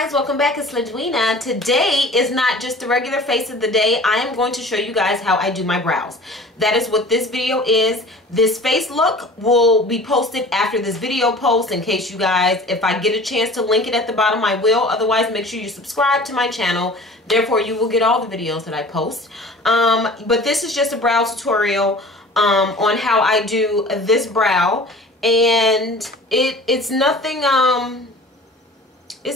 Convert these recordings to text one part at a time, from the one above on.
guys, welcome back. It's LaDuina. Today is not just the regular face of the day. I am going to show you guys how I do my brows. That is what this video is. This face look will be posted after this video post in case you guys, if I get a chance to link it at the bottom, I will. Otherwise, make sure you subscribe to my channel. Therefore, you will get all the videos that I post. But this is just a brow tutorial on how I do this brow. And it's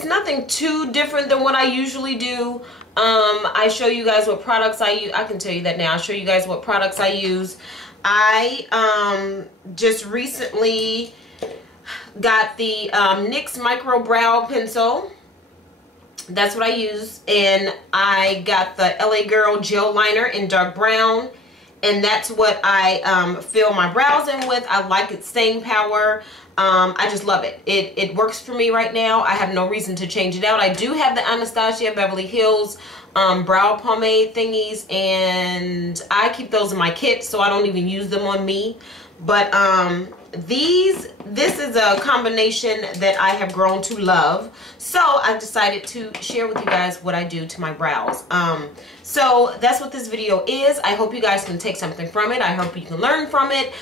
nothing too different than what I usually do. I show you guys what products I use. I can tell you that now. I'll show you guys what products I use. I just recently got the M.A.C micro brow pencil. That's what I use. And I got the LA Girl gel liner in dark brown. And that's what I fill my brows in with. I like its staying power. I just love it. It works for me right now. I have no reason to change it out. I do have the Anastasia Beverly Hills brow pomade thingies, and I keep those in my kit, so I don't even use them on me. But this is a combination that I have grown to love, so I've decided to share with you guys what I do to my brows. So that's what this video is. I hope you guys can take something from it. I hope you can learn from it.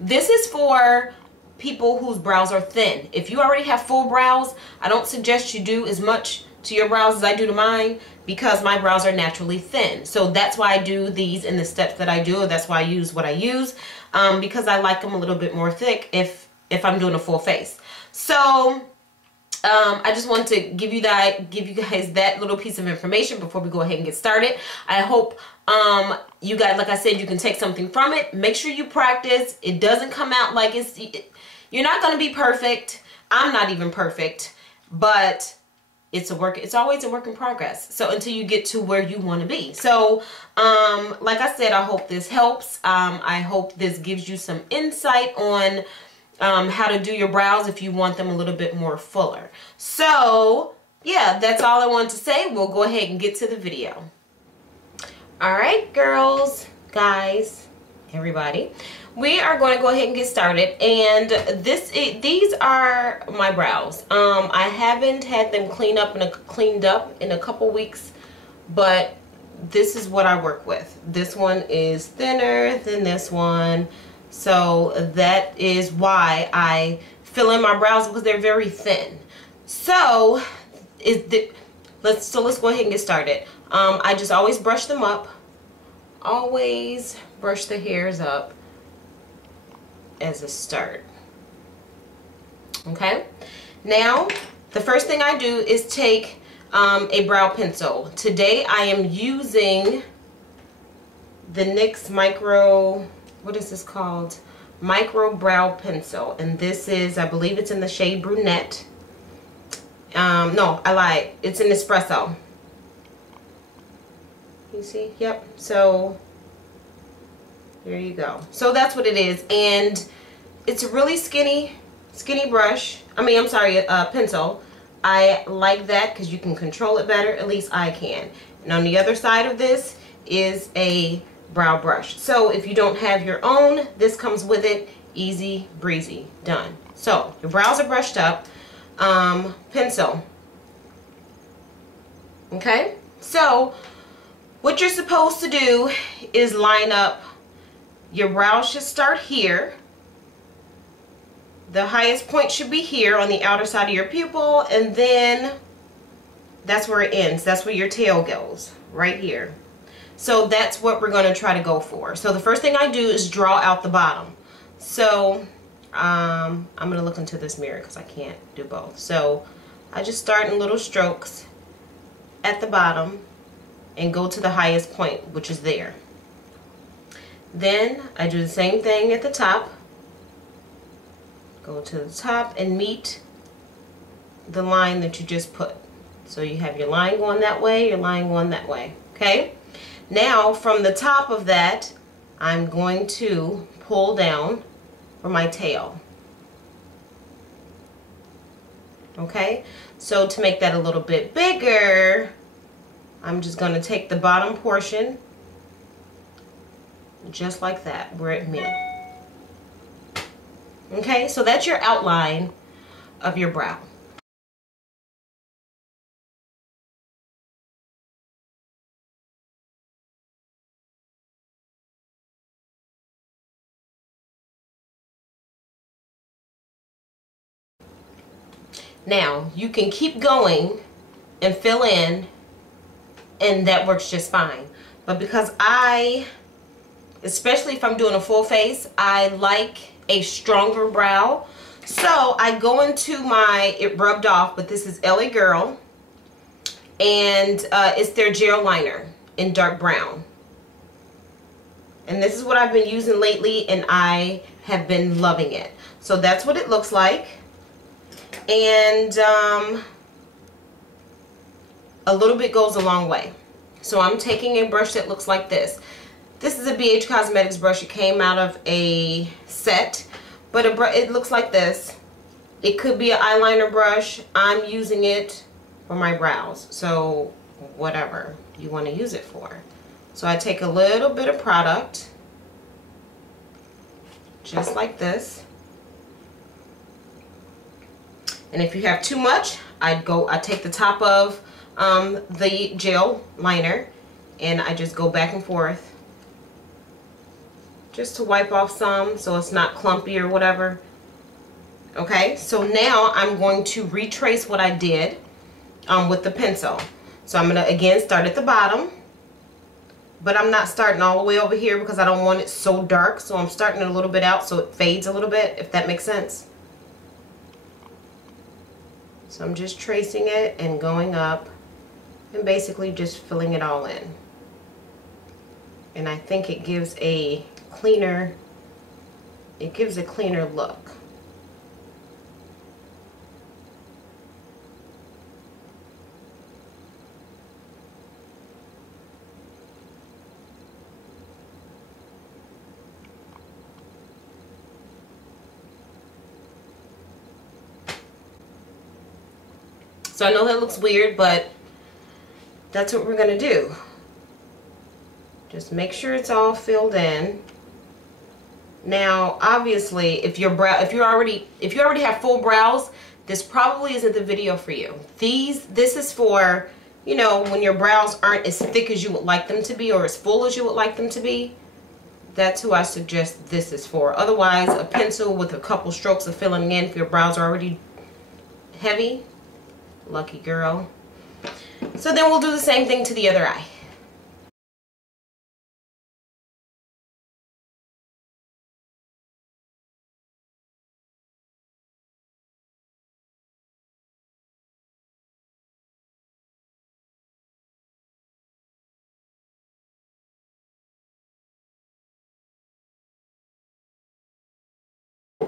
This is for people whose brows are thin. If you already have full brows, I don't suggest you do as much to your brows as I do to mine, because my brows are naturally thin. So that's why I do these in the steps that I do. That's why I use what I use, because I like them a little bit more thick if I'm doing a full face. So I just want to give you guys that little piece of information before we go ahead and get started. I hope you guys, like I said, you can take something from it. Make sure you practice. It doesn't come out like you're not going to be perfect. I'm not even perfect, but it's always a work in progress. So until you get to where you want to be. So like I said, I hope this helps. I hope this gives you some insight on how to do your brows if you want them a little bit more fuller. So yeah, that's all I wanted to say. We'll go ahead and get to the video. All right, girls, guys, everybody, we are going to go ahead and get started. And these are my brows. I haven't had them cleaned up in a couple weeks, but this is what I work with. This one is thinner than this one, so that is why I fill in my brows, because they're very thin. So let's go ahead and get started. I just always brush them up. Always brush the hairs up as a start. Okay, now the first thing I do is take a brow pencil. Today I am using the M.A.C micro, what is this called? Micro brow pencil, and this is, I believe it's in the shade brunette. No, I lied. It's an espresso. You see? Yep. So there you go. So that's what it is, and it's a really skinny brush. I'm sorry, pencil. I like that because you can control it better. At least I can. And on the other side of this is a brow brush. So if you don't have your own, this comes with it. Easy breezy, done. So your brows are brushed up. Pencil. Okay, so what you're supposed to do is line up. Your brows should start here. The highest point should be here on the outer side of your pupil, and then that's where it ends. That's where your tail goes, right here. So that's what we're going to try to go for. So the first thing I do is draw out the bottom. So I'm going to look into this mirror because I can't do both. So I just start in little strokes at the bottom and go to the highest point, which is there. Then I do the same thing at the top. Go to the top and meet the line that you just put. So you have your line going that way, your line going that way. Okay? Now from the top of that, I'm going to pull down for my tail. Okay? So to make that a little bit bigger, I'm just going to take the bottom portion just like that, where it meets. Okay, so that's your outline of your brow. Now, you can keep going and fill in, and that works just fine. But because especially if I'm doing a full face, I like a stronger brow. So I go into it rubbed off, but this is LA Girl. And it's their gel liner in dark brown. And this is what I've been using lately, and I have been loving it. So that's what it looks like. And a little bit goes a long way. So I'm taking a brush that looks like this. This is a BH Cosmetics brush. It came out of a set, but it looks like this. It could be an eyeliner brush. I'm using it for my brows, so whatever you want to use it for. So I take a little bit of product, just like this, and if you have too much, I take the top of the gel liner, and I just go back and forth just to wipe off some so it's not clumpy or whatever. Okay, so now I'm going to retrace what I did with the pencil. So I'm going to again start at the bottom, but I'm not starting all the way over here because I don't want it so dark, so I'm starting it a little bit out so it fades a little bit, if that makes sense. So I'm just tracing it and going up and basically just filling it all in. And I think it gives a cleaner look. So I know that looks weird, but that's what we're gonna do. Just make sure it's all filled in. Now, obviously, if you already have full brows, this probably isn't the video for you. This is for, you know, when your brows aren't as thick as you would like them to be or as full as you would like them to be. That's who I suggest this is for. Otherwise, a pencil with a couple strokes of filling in if your brows are already heavy, lucky girl. So then we'll do the same thing to the other eye.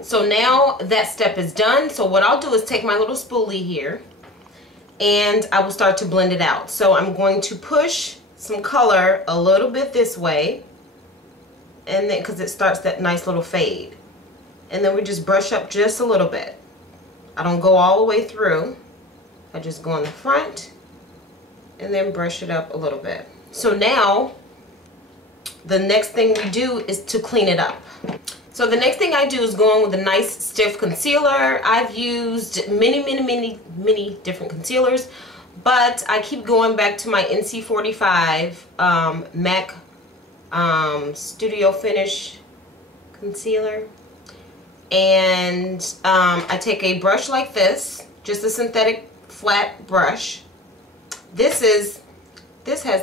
So now that step is done. So what I'll do is take my little spoolie here and I will start to blend it out. So I'm going to push some color a little bit this way, and then because it starts that nice little fade, and then we just brush up just a little bit. I don't go all the way through. I just go on the front and then brush it up a little bit. So now the next thing we do is to clean it up. So the next thing I do is go in with a nice stiff concealer. I've used many different concealers, but I keep going back to my NC45 MAC Studio Finish concealer. And I take a brush like this, just a synthetic flat brush. This has,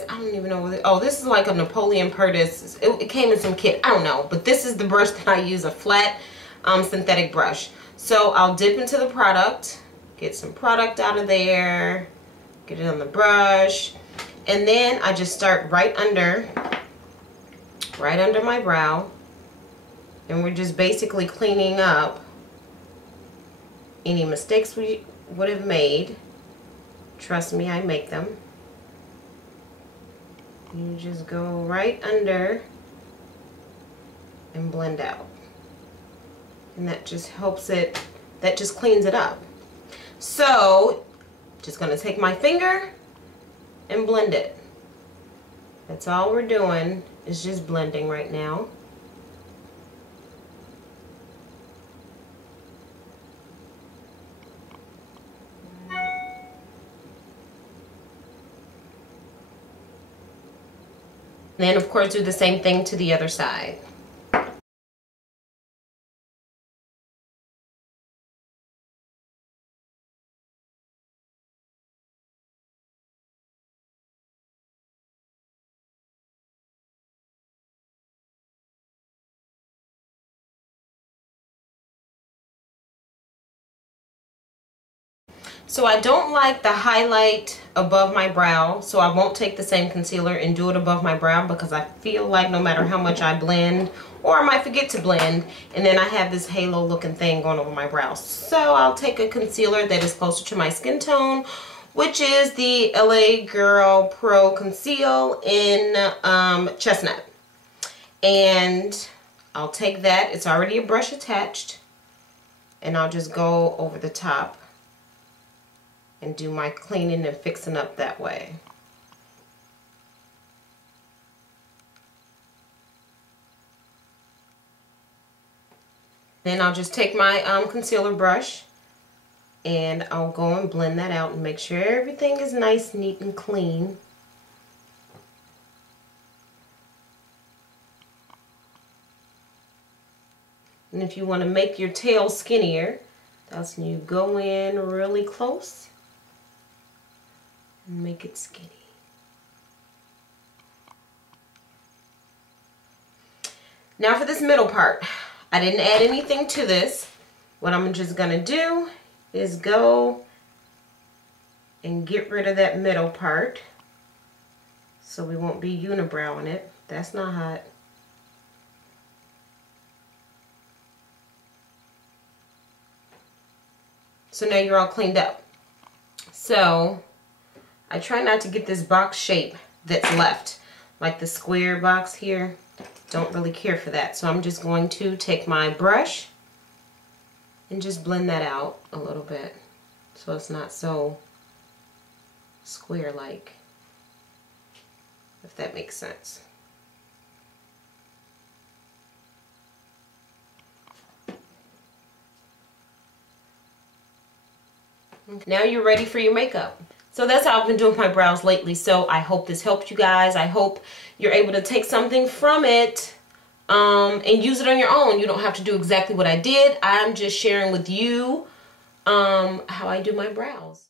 I don't even know what this is like a Napoleon Purtis. It came in some kit, I don't know, but this is the brush that I use, a flat synthetic brush. So I'll dip into the product, get some product out of there, get it on the brush, and then I just start right under my brow, and we're just basically cleaning up any mistakes we would have made. Trust me, I make them. You just go right under and blend out. And that just helps it, that just cleans it up. So, just gonna take my finger and blend it. That's all we're doing, is just blending right now. And then of course do the same thing to the other side. So I don't like the highlight above my brow, so I won't take the same concealer and do it above my brow, because I feel like no matter how much I blend, or I might forget to blend, and then I have this halo looking thing going over my brows. So I'll take a concealer that is closer to my skin tone, which is the LA Girl Pro Conceal in Chestnut. And I'll take that, it's already a brush attached, and I'll just go over the top and do my cleaning and fixing up that way. Then I'll just take my concealer brush and I'll go and blend that out and make sure everything is nice, neat, and clean. And if you want to make your tail skinnier, that's when you go in really close and make it skinny. Now for this middle part, I didn't add anything to this. What I'm just gonna do is go and get rid of that middle part so we won't be unibrowing it. That's not hot. So now you're all cleaned up. So I try not to get this box shape that's left, like the square box here. Don't really care for that. So I'm just going to take my brush and just blend that out a little bit so it's not so square-like, if that makes sense. Now you're ready for your makeup. So that's how I've been doing my brows lately. So I hope this helped you guys. I hope you're able to take something from it and use it on your own. You don't have to do exactly what I did. I'm just sharing with you how I do my brows.